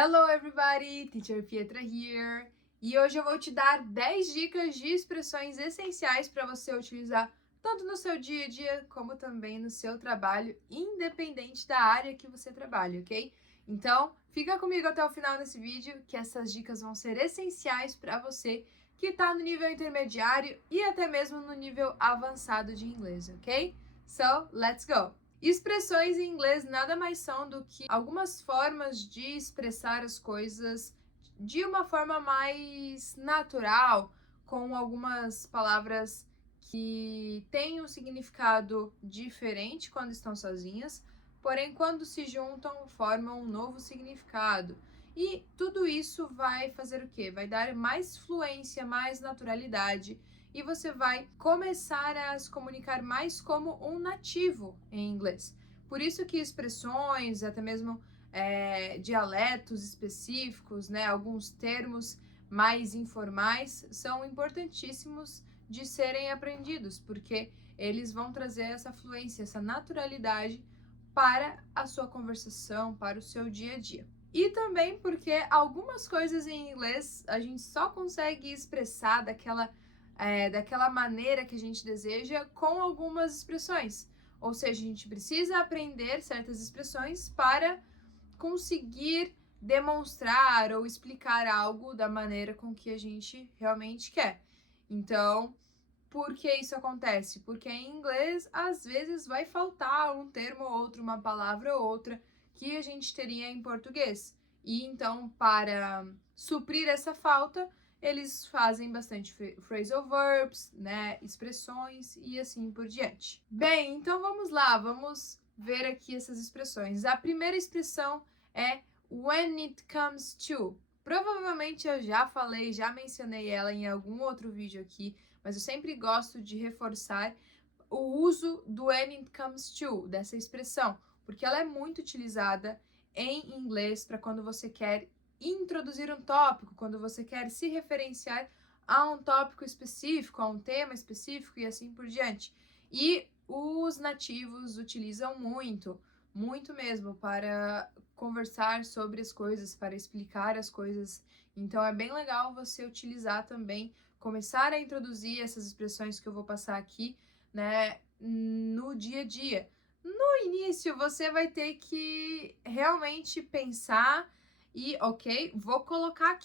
Hello everybody, Teacher Pietra here. E hoje eu vou te dar 10 dicas de expressões essenciais para você utilizar tanto no seu dia a dia como também no seu trabalho, independente da área que você trabalha, ok? Então, fica comigo até o final desse vídeo, que essas dicas vão ser essenciais para você que está no nível intermediário e até mesmo no nível avançado de inglês, ok? So, let's go! Expressões em inglês nada mais são do que algumas formas de expressar as coisas de uma forma mais natural, com algumas palavras que têm um significado diferente quando estão sozinhas, porém quando se juntam formam um novo significado. E tudo isso vai fazer o quê? Vai dar mais fluência, mais naturalidade e você vai começar a se comunicar mais como um nativo em inglês. Por isso que expressões, até mesmo dialetos específicos, né, alguns termos mais informais são importantíssimos de serem aprendidos, porque eles vão trazer essa fluência, essa naturalidade para a sua conversação, para o seu dia a dia. E também porque algumas coisas em inglês a gente só consegue expressar daquela maneira que a gente deseja com algumas expressões. Ou seja, a gente precisa aprender certas expressões para conseguir demonstrar ou explicar algo da maneira com que a gente realmente quer. Então, por que isso acontece? Porque em inglês, às vezes, vai faltar um termo ou outro, uma palavra ou outra que a gente teria em português. E então, para suprir essa falta, eles fazem bastante phrasal verbs, né, expressões e assim por diante. Bem, então vamos lá, vamos ver aqui essas expressões. A primeira expressão é when it comes to. Provavelmente eu já falei, já mencionei ela em algum outro vídeo aqui, mas eu sempre gosto de reforçar o uso do when it comes to, dessa expressão, porque ela é muito utilizada em inglês para quando você quer introduzir um tópico, quando você quer se referenciar a um tópico específico, a um tema específico e assim por diante. E os nativos utilizam muito mesmo, para conversar sobre as coisas, para explicar as coisas. Então é bem legal você utilizar também, começar a introduzir essas expressões que eu vou passar aqui, né, no dia a dia. No início, você vai ter que realmente pensar e, ok, vou colocar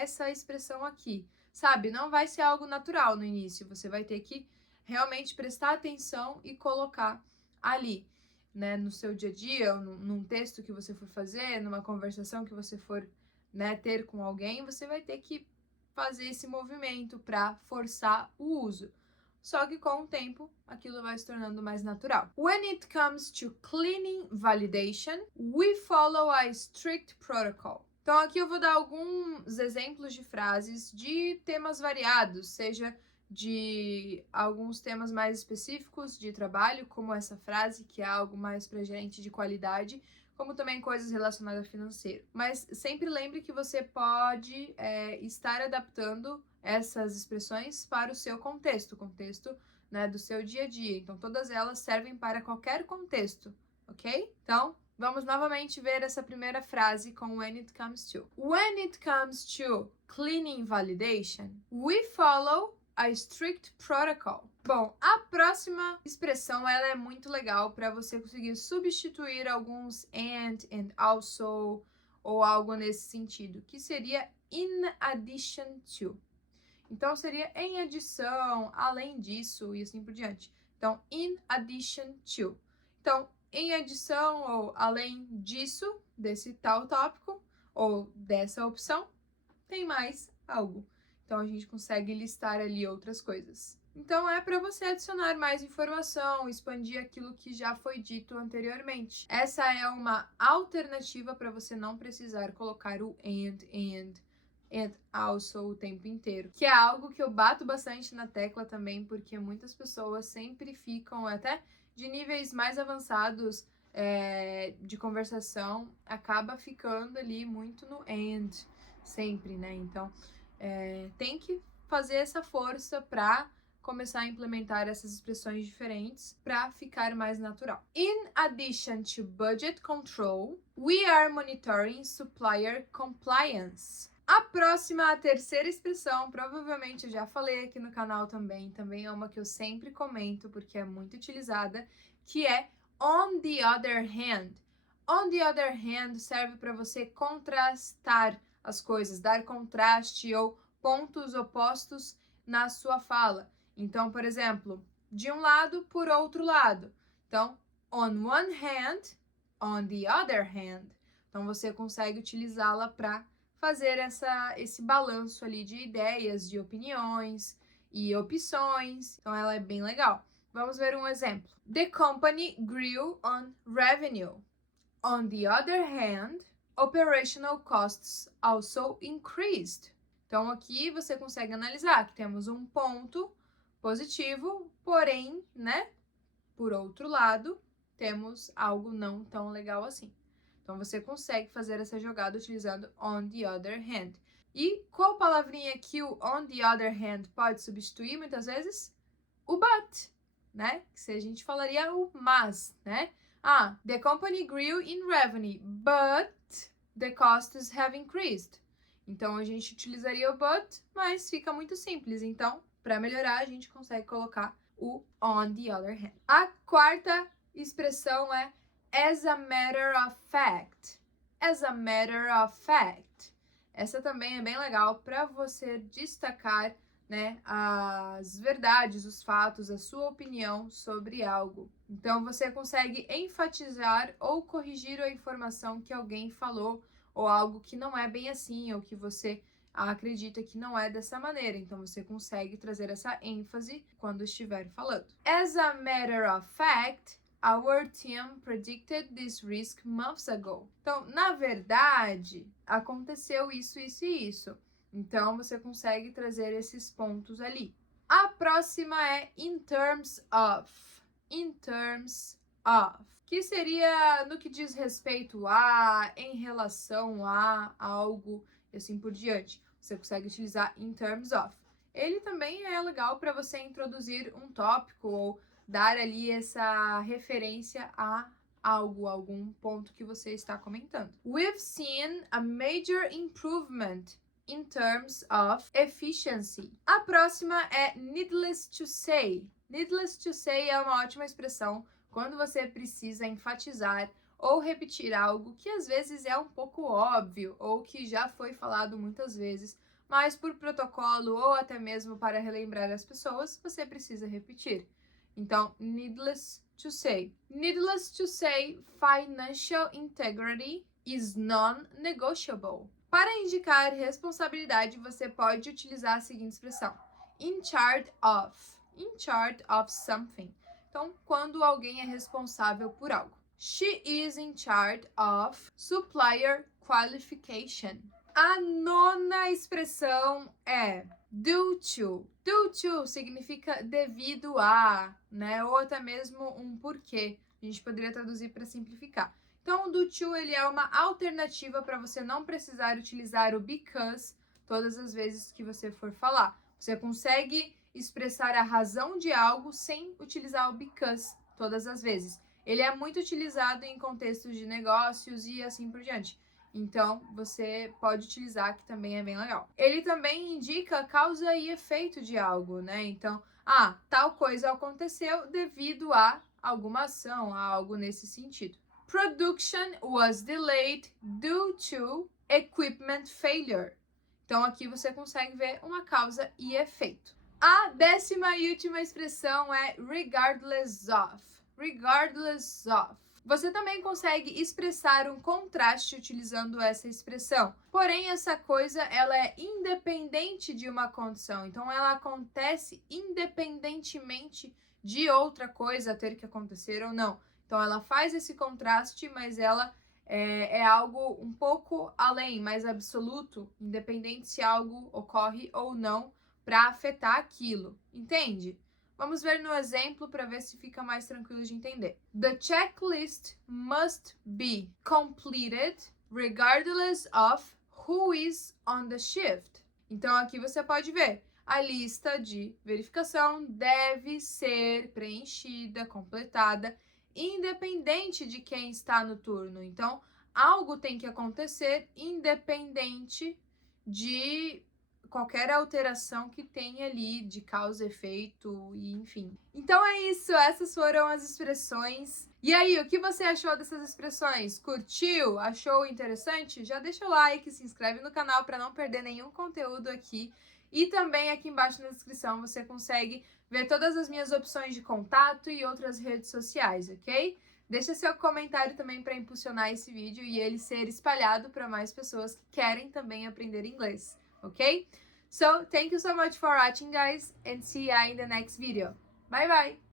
essa expressão aqui, sabe? Não vai ser algo natural no início, você vai ter que realmente prestar atenção e colocar ali, né, no seu dia a dia, ou num texto que você for fazer, numa conversação que você for, né, ter com alguém, você vai ter que fazer esse movimento para forçar o uso. Só que com o tempo, aquilo vai se tornando mais natural. When it comes to cleaning validation, we follow a strict protocol. Então aqui eu vou dar alguns exemplos de frases de temas variados, seja de alguns temas mais específicos de trabalho, como essa frase, que é algo mais para gerente de qualidade, como também coisas relacionadas ao financeiro. Mas sempre lembre que você pode estar adaptando essas expressões para o seu contexto, né, do seu dia a dia. Então, todas elas servem para qualquer contexto, ok? Então, vamos novamente ver essa primeira frase com when it comes to. When it comes to cleaning validation, we follow a strict protocol. Bom, a próxima expressão ela é muito legal para você conseguir substituir alguns and also ou algo nesse sentido, que seria in addition to. Então seria em adição, além disso e assim por diante. Então, in addition to. Então, em adição ou além disso, desse tal tópico ou dessa opção, tem mais algo. Então a gente consegue listar ali outras coisas. Então é para você adicionar mais informação, expandir aquilo que já foi dito anteriormente. Essa é uma alternativa para você não precisar colocar o and also o tempo inteiro, que é algo que eu bato bastante na tecla também, porque muitas pessoas sempre ficam até de níveis mais avançados de conversação, acaba ficando ali muito no sempre, né? Então, tem que fazer essa força para começar a implementar essas expressões diferentes para ficar mais natural. In addition to budget control, we are monitoring supplier compliance. A próxima, a terceira expressão, provavelmente eu já falei aqui no canal também é uma que eu sempre comento porque é muito utilizada, que é on the other hand. On the other hand serve para você contrastar as coisas, dar contraste ou pontos opostos na sua fala. Então, por exemplo, de um lado por outro lado. Então, on one hand, on the other hand. Então, você consegue utilizá-la para fazer esse balanço ali de ideias, de opiniões e opções. Então, ela é bem legal. Vamos ver um exemplo. The company grew on revenue. On the other hand, operational costs also increased. Então, aqui você consegue analisar que temos um ponto positivo, porém, né, por outro lado, temos algo não tão legal assim. Então, você consegue fazer essa jogada utilizando on the other hand. E qual palavrinha que o on the other hand pode substituir muitas vezes? O but, né? Que a gente falaria o mas, né? The company grew in revenue, but the costs have increased. Então, a gente utilizaria o but, mas fica muito simples. Então, para melhorar, a gente consegue colocar o on the other hand. A quarta expressão é as a matter of fact. As a matter of fact. Essa também é bem legal para você destacar, né, as verdades, os fatos, a sua opinião sobre algo. Então, você consegue enfatizar ou corrigir a informação que alguém falou, ou algo que não é bem assim, ou que você acredita que não é dessa maneira. Então, você consegue trazer essa ênfase quando estiver falando. As a matter of fact, our team predicted this risk months ago. Então, na verdade, aconteceu isso, isso e isso. Então, você consegue trazer esses pontos ali. A próxima é in terms of. In terms of. Que seria no que diz respeito a, em relação a algo e assim por diante. Você consegue utilizar in terms of. Ele também é legal para você introduzir um tópico ou dar ali essa referência a algo, algum ponto que você está comentando. We've seen a major improvement in terms of efficiency. A próxima é needless to say. Needless to say é uma ótima expressão quando você precisa enfatizar ou repetir algo que às vezes é um pouco óbvio ou que já foi falado muitas vezes, mas por protocolo ou até mesmo para relembrar as pessoas, você precisa repetir. Então, needless to say. Needless to say, financial integrity is non-negotiable. Para indicar responsabilidade, você pode utilizar a seguinte expressão: in charge of. In charge of something. Então, quando alguém é responsável por algo. She is in charge of supplier qualification. A nona expressão é due to. Due to significa devido a, né? Ou até mesmo um porquê. A gente poderia traduzir para simplificar. Então, o due to ele é uma alternativa para você não precisar utilizar o because todas as vezes que você for falar. Você consegue expressar a razão de algo sem utilizar o because todas as vezes. Ele é muito utilizado em contextos de negócios e assim por diante. Então, você pode utilizar, que também é bem legal. Ele também indica causa e efeito de algo, né? Então, tal coisa aconteceu devido a alguma ação, a algo nesse sentido. Production was delayed due to equipment failure. Então, aqui você consegue ver uma causa e efeito. A 10ª e última expressão é regardless of. Regardless of. Você também consegue expressar um contraste utilizando essa expressão. Porém, essa coisa ela é independente de uma condição. Então, ela acontece independentemente de outra coisa ter que acontecer ou não. Então, ela faz esse contraste, mas ela é algo um pouco além, mais absoluto, independente se algo ocorre ou não, para afetar aquilo, entende? Vamos ver no exemplo para ver se fica mais tranquilo de entender. The checklist must be completed regardless of who is on the shift. Então aqui você pode ver, a lista de verificação deve ser preenchida, completada, independente de quem está no turno. Então, algo tem que acontecer independente de qualquer alteração que tenha ali de causa e efeito, e enfim. Então é isso, essas foram as expressões. E aí, o que você achou dessas expressões? Curtiu? Achou interessante? Já deixa o like, se inscreve no canal para não perder nenhum conteúdo aqui. E também aqui embaixo na descrição você consegue ver todas as minhas opções de contato e outras redes sociais, ok? Deixa seu comentário também para impulsionar esse vídeo e ele ser espalhado para mais pessoas que querem também aprender inglês, ok? So, thank you so much for watching, guys, and see ya in the next video. Bye bye!